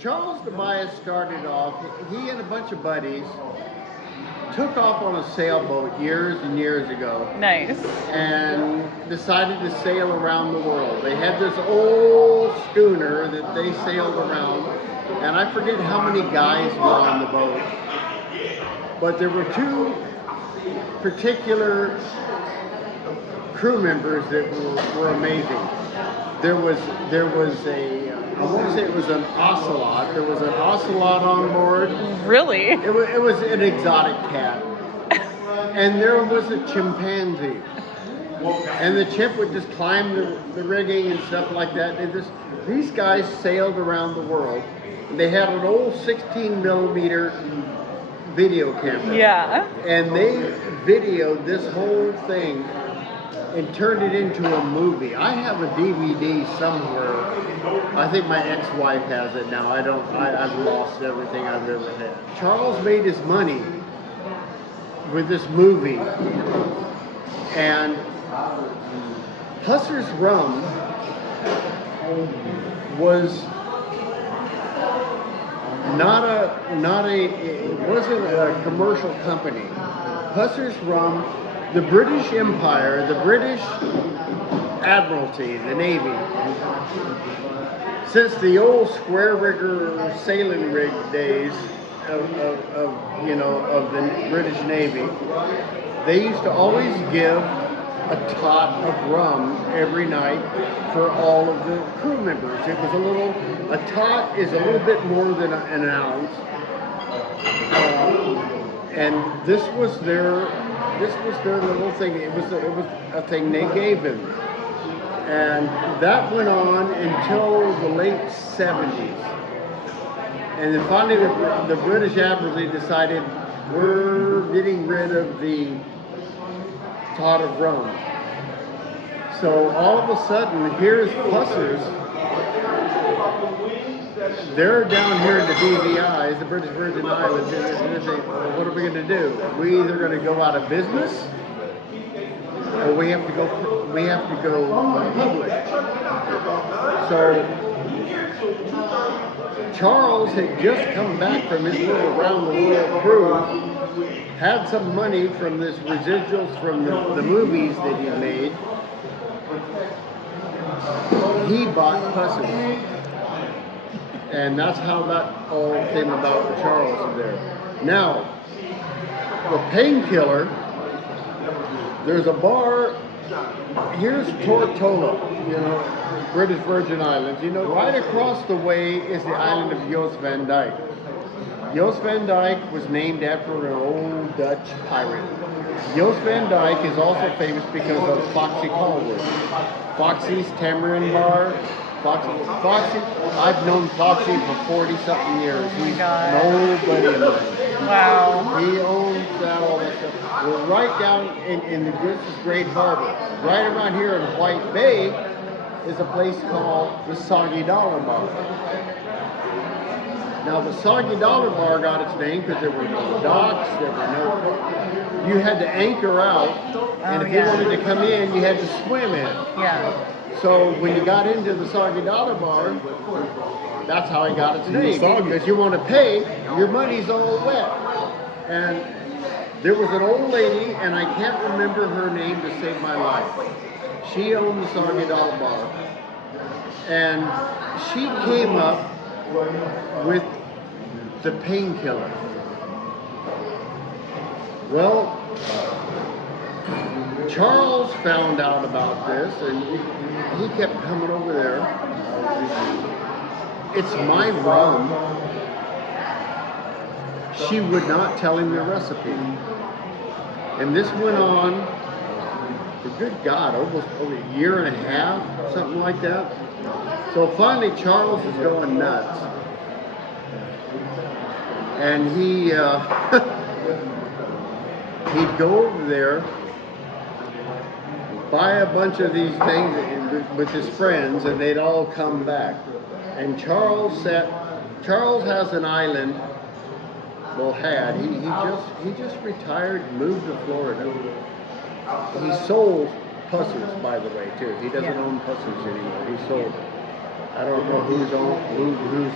Charles Tobias started off, he and a bunch of buddies took off on a sailboat years and years ago Nice. and decided to sail around the world. They had this old schooner that they sailed around, and I forget how many guys were on the boat, but there were two particular crew members that were amazing. There was a I won't say it was an ocelot. There was an ocelot on board. Really? It was an exotic cat, and there was a chimpanzee. And the chimp would just climb the rigging and stuff like that. These guys sailed around the world. They had an old 16 millimeter video camera. Yeah. And they videoed this whole thing and turned it into a movie. I have a DVD somewhere. I think my ex-wife has it now. I've lost everything I've ever had. Charles made his money with this movie. And Husser's Rum was it wasn't a commercial company. Husser's Rum, the British Empire, the British Admiralty, the Navy, since the old square rigger sailing rig days of the British Navy, they used to always give a tot of rum every night for all of the crew members. It was a tot is a little bit more than an ounce, and this was their little thing. It was a thing they gave him, and that went on until the late 70s. And then finally, the British Admiralty decided we're getting rid of the tot of rum. So all of a sudden, here's Husser's. They're down here in the BVIs, the British Virgin Islands, and they're saying, well, what are we going to do? We're either going to go out of business, or we have to go public. So Charles had just come back from his little around the world cruise, had some money from this residuals from the movies that he made. He bought Husser's. And that's how that all came about with Charles there. Now, the Painkiller, there's a bar, here's Tortola, British Virgin Islands. Right across the way is the island of Joost van Dyke. Joost van Dyke was named after an old Dutch pirate. Joost van Dyke is also famous because of Foxy Colwood. Foxy's Tamarind Bar. Foxy, I've known Foxy for 40-something years. He's nobody in mine. Wow. He owns that, all that stuff. We're right down in the Great Harbor. Right around here in White Bay is a place called the Soggy Dollar Bar. Now, the Soggy Dollar Bar got its name because there were no docks, you had to anchor out, and if you wanted to come in, you had to swim in. Yeah. So when you got into the Soggy Dollar Bar, that's how it got its name. Because you want to pay, your money's all wet. And there was an old lady, and I can't remember her name to save my life. She owned the Soggy Dollar Bar. And she came up with the Painkiller. Well, Charles found out about this, and he kept coming over there. It's my rum. She would not tell him the recipe. And this went on for, good God, almost over a year and a half, something like that. So finally, Charles is going nuts. And he'd go over there, buy a bunch of these things with his friends, and they'd all come back. And Charles has an island. Well, he just retired and moved to Florida. He sold Husser's, by the way, too. He doesn't own Husser's anymore. He sold it. I don't know who's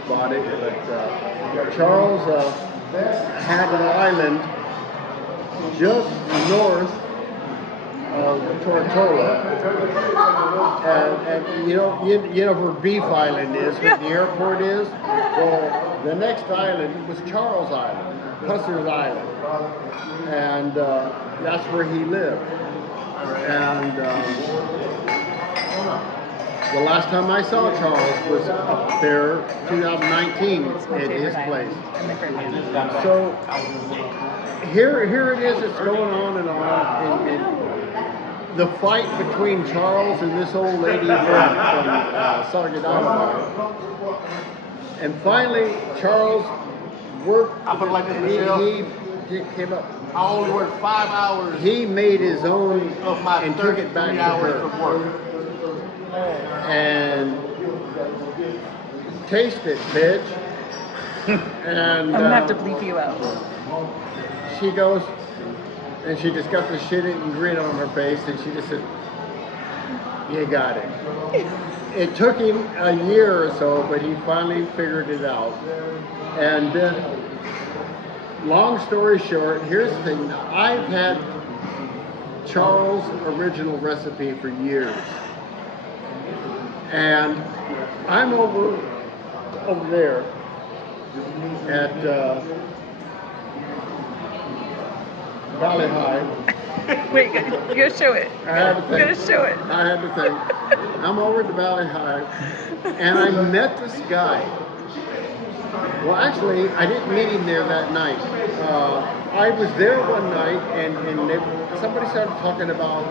bought it, but Charles had an island just north of Tortola, and you know where Beef Island is, where the airport is. Well, the next island was Charles Island, Pusser's Island, and that's where he lived. And the last time I saw Charles was up there, 2019, at his place. So here it is. It's going on and on. And the fight between Charles and this old lady from Soggy Dollar Bar. And finally, Charles worked. I put it like this, He came up. I only worked 5 hours. He made his own of my and took it back to hours her. of work. And taste it, bitch. And I'm gonna have to bleep you out. she goes, and she just got the shit-eating grin on her face, and she just said, "You got it." It took him a year or so, but he finally figured it out. And long story short, here's the thing. I've had Charles' original recipe for years. And I'm over there at Valley High. Wait, you gotta show it. I had to You think. gotta show it. I had to think. I'm over at the Valley High, and I met this guy. Well, actually, I didn't meet him there that night. I was there one night, and somebody started talking about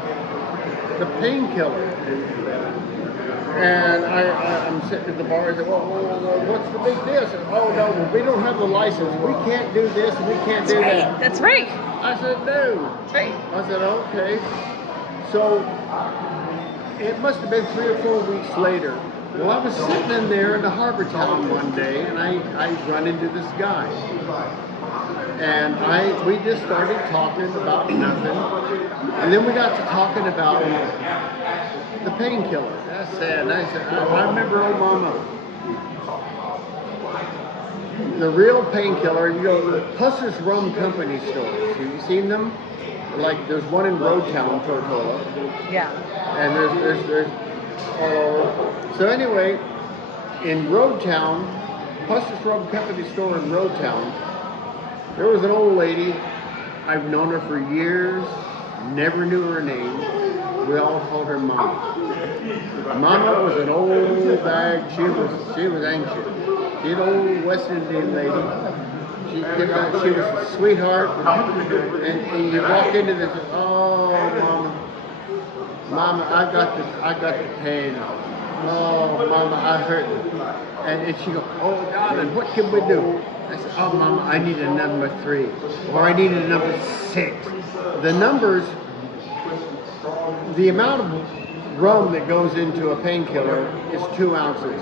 the Painkiller. And I'm sitting at the bar and I said, well, what's the big deal? I said, oh, no, well, we don't have the license. We can't do this and we can't do that. That's right. I said, no. That's right. I said, okay. So it must have been 3 or 4 weeks later. Well, I was sitting in there in the harbor town one day, and I run into this guy. And we just started talking about nothing. And then we got to talking about the Painkiller. I said, I remember old mama. The real Painkiller, you go to Pusser's Rum Company stores. Have you seen them? Like, there's one in Roadtown, Tortola. Yeah. And there's so anyway, in Roadtown, Pusser's Rum Company store in Roadtown, there was an old lady. I've known her for years, never knew her name. We all called her Mama. Mama was an old bag. She was anxious. She's an old West Indian lady. She was a sweetheart. And you walk into this, oh, Mama, I got the pain. Oh, Mama, I hurt. And she goes, oh, darling, what can we do? I said, oh, Mama, I need a number 3, or I need a number 6. The numbers, the amount of rum that goes into a Painkiller is 2 ounces.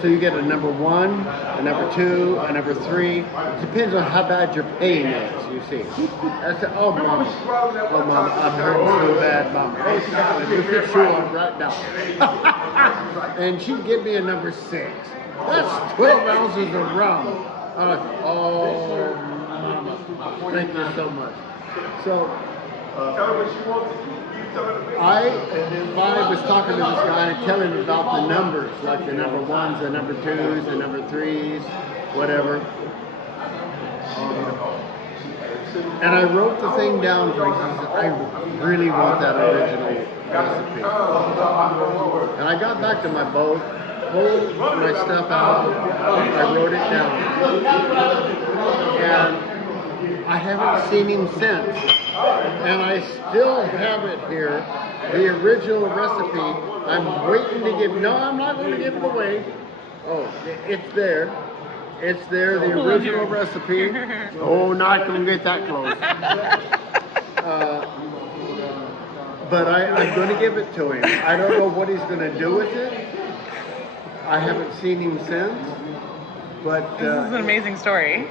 So you get a number 1, a number 2, a number 3. It depends on how bad your pain is, you see. I said, oh, Mama, I'm hurting so bad, Mama. Oh, darling, you put shoe on right now. And she'd give me a number 6. That's 12 ounces of rum. Oh, Mama, thank you so much. So, I was talking to this guy and telling him about the numbers, like the number 1s, the number 2s, the number 3s, whatever. And I wrote the thing down for him. He said, I really want that original recipe. And I got back to my boat, pulled my stuff out, I wrote it down. And I haven't seen him since. And I still have it here, the original recipe. I'm waiting to give, no, I'm not going to give it away. Oh, it's there. It's there, the original recipe. Oh, not going to get that close. But I'm going to give it to him. I don't know what he's going to do with it. I haven't seen him since. But this is an amazing story.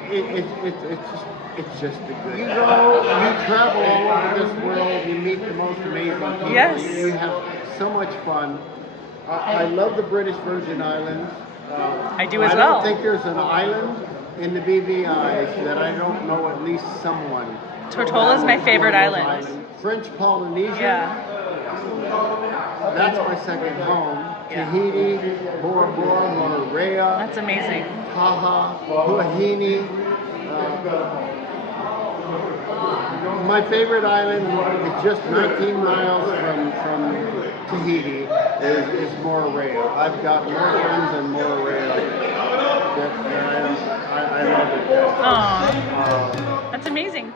It's just a good. You go, you travel all over this world, you meet the most amazing people. Yes. You have so much fun. I love the British Virgin Islands. I do as I well. don't think there's an island in the BVI's that I don't know at least someone. Tortola is my favorite on those island. French Polynesia. Yeah. That's my second home. Yeah. Tahiti, Bora Bora, Moorea, That's amazing. Taha, Huahine. My favorite island is just 19 miles from Tahiti is Moorea. I've got more friends in Moorea that I love it. Aw. That's amazing.